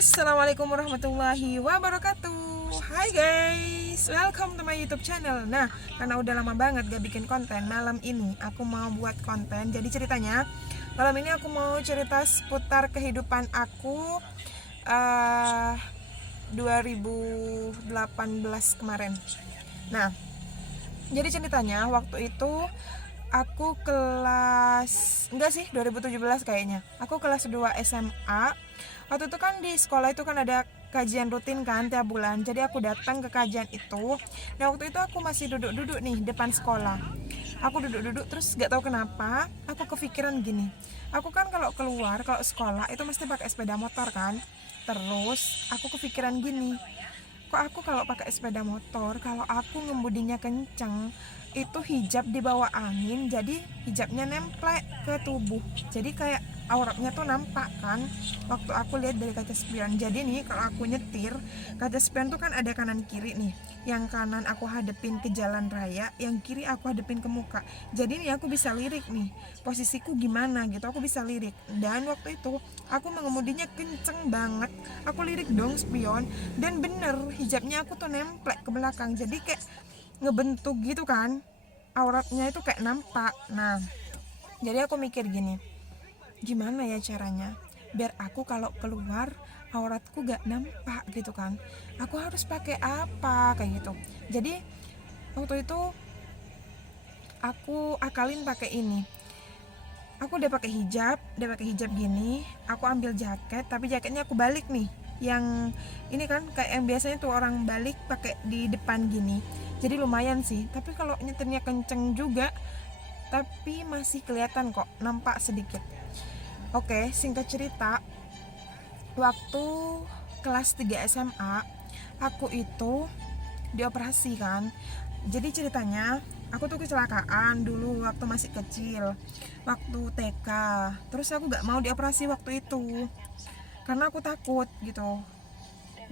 Assalamualaikum warahmatullahi wabarakatuh. Hai guys, welcome to my YouTube channel. Nah, karena udah lama banget gak bikin konten, malam ini aku mau buat konten. Jadi ceritanya, malam ini aku mau cerita seputar kehidupan aku 2018 kemarin. Nah, jadi ceritanya waktu itu aku kelas, enggak sih, 2017 kayaknya. Aku kelas 2 SMA. Waktu itu kan di sekolah itu kan ada kajian rutin kan tiap bulan. Jadi aku datang ke kajian itu. Nah, waktu itu aku masih duduk-duduk nih depan sekolah. Aku duduk-duduk terus gak tahu kenapa aku kepikiran gini. Aku kan kalau keluar, kalau sekolah itu mesti pakai sepeda motor kan. Terus aku kepikiran gini. Kok aku kalau pakai sepeda motor, kalau aku ngemudinya kenceng, itu hijab di bawah angin, jadi hijabnya nemplek ke tubuh, jadi kayak auratnya tuh nampak kan waktu aku lihat dari kaca spion. Jadi nih kalau aku nyetir, kaca spion tuh kan ada kanan kiri nih, yang kanan aku hadepin ke jalan raya, yang kiri aku hadepin ke muka. Jadi nih aku bisa lirik nih posisiku gimana gitu, aku bisa lirik. Dan waktu itu aku mengemudinya kenceng banget, aku lirik dong spion, dan bener hijabnya aku tuh nemplek ke belakang, jadi kayak ngebentuk gitu kan, auratnya itu kayak nampak. Nah, jadi aku mikir gini, gimana ya caranya biar aku kalau keluar auratku gak nampak gitu kan, aku harus pakai apa kayak gitu. Jadi waktu itu aku akalin pakai ini. Aku udah pakai hijab gini, aku ambil jaket, tapi jaketnya aku balik nih, yang ini kan kayak yang biasanya tuh orang balik pakai di depan gini. Jadi lumayan sih, tapi kalau nyetirnya kenceng juga, tapi masih kelihatan kok, nampak sedikit. Oke, singkat cerita, waktu kelas 3 SMA aku itu dioperasi kan. Jadi ceritanya aku tuh kecelakaan dulu waktu masih kecil, waktu TK. Terus aku gak mau dioperasi waktu itu karena aku takut gitu,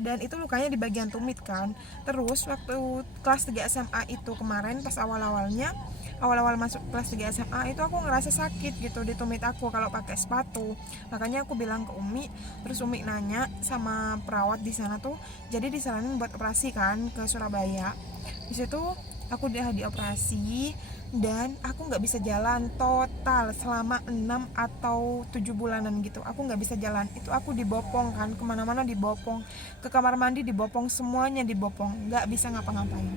dan itu lukanya di bagian tumit kan. Terus waktu kelas 3 SMA itu kemarin, pas awal-awal masuk kelas 3 SMA itu aku ngerasa sakit gitu di tumit aku kalau pakai sepatu. Makanya aku bilang ke Umi, terus Umi nanya sama perawat di sana tuh, jadi disaranin buat operasi kan ke Surabaya. Di situ aku udah dioperasi dan aku nggak bisa jalan total selama 6 atau 7 bulanan gitu. Aku nggak bisa jalan, itu aku dibopong kan, kemana-mana dibopong, ke kamar mandi dibopong, semuanya dibopong, nggak bisa ngapa-ngapain.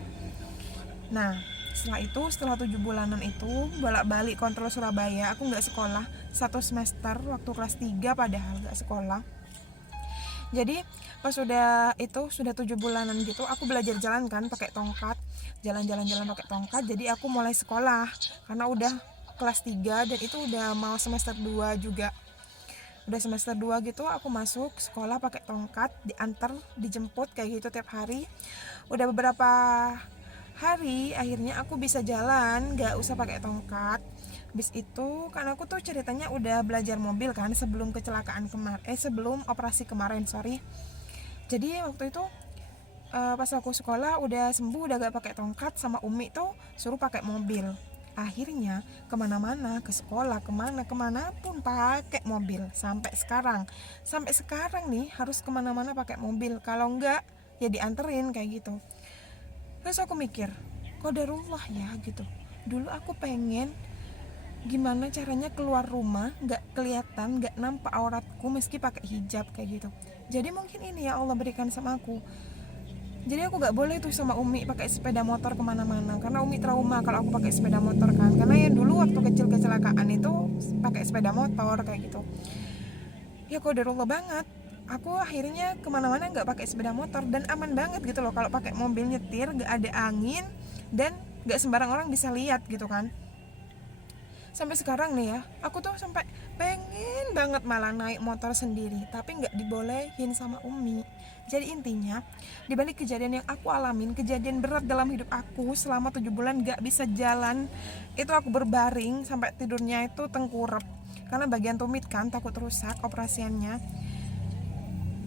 Nah, setelah 7 bulanan itu bolak-balik kontrol Surabaya, aku nggak sekolah 1 semester waktu kelas 3, padahal nggak sekolah. Jadi pas sudah 7 bulanan gitu, aku belajar jalan kan pakai tongkat, jalan-jalan pakai tongkat. Jadi aku mulai sekolah karena udah kelas 3 dan itu udah mau semester 2 juga. Udah semester 2 gitu aku masuk sekolah pakai tongkat, diantar, dijemput kayak gitu tiap hari. Udah beberapa hari akhirnya aku bisa jalan, gak usah pakai tongkat. Habis itu kan aku tuh ceritanya udah belajar mobil kan sebelum kecelakaan sebelum operasi kemarin, sorry. Jadi waktu itu pas aku sekolah udah sembuh, udah gak pakai tongkat, sama Umi tuh suruh pakai mobil. Akhirnya kemana-mana, ke sekolah, kemana pun pakai mobil sampai sekarang nih harus kemana-mana pakai mobil, kalau enggak ya dianterin kayak gitu. Terus aku mikir, qadarullah ya gitu. Dulu aku pengen gimana caranya keluar rumah nggak kelihatan, nggak nampak auratku meski pakai hijab kayak gitu. Jadi mungkin ini ya Allah berikan sama aku. Jadi aku nggak boleh tuh sama Umi pakai sepeda motor kemana-mana, karena Umi trauma kalau aku pakai sepeda motor kan, karena ya dulu waktu kecil kecelakaan itu pakai sepeda motor kayak gitu. Ya qadarullah banget, aku akhirnya kemana-mana nggak pakai sepeda motor dan aman banget gitu loh. Kalau pakai mobil nyetir nggak ada angin dan nggak sembarang orang bisa lihat gitu kan. Sampai sekarang nih ya, aku tuh sampai pengen banget malah naik motor sendiri, tapi nggak dibolehin sama Umi. Jadi intinya, dibalik kejadian yang aku alamin, kejadian berat dalam hidup aku selama 7 bulan nggak bisa jalan, itu aku berbaring sampai tidurnya itu tengkurap karena bagian tumit kan, takut rusak operasiannya.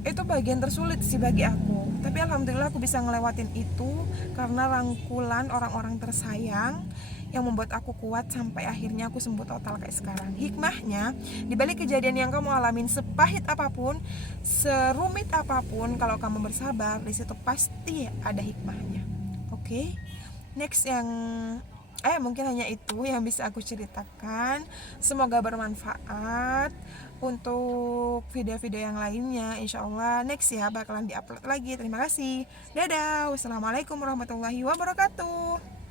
Itu bagian tersulit sih bagi aku, tapi alhamdulillah aku bisa ngelewatin itu karena rangkulan orang-orang tersayang yang membuat aku kuat sampai akhirnya aku sembuh total kayak sekarang. Hikmahnya, di balik kejadian yang kamu alamin, sepahit apapun, serumit apapun, kalau kamu bersabar, di situ pasti ada hikmahnya. Oke? Next yang mungkin hanya itu yang bisa aku ceritakan. Semoga bermanfaat. Untuk video-video yang lainnya insya Allah next ya bakalan diupload lagi. Terima kasih. Dadah. Wassalamualaikum warahmatullahi wabarakatuh.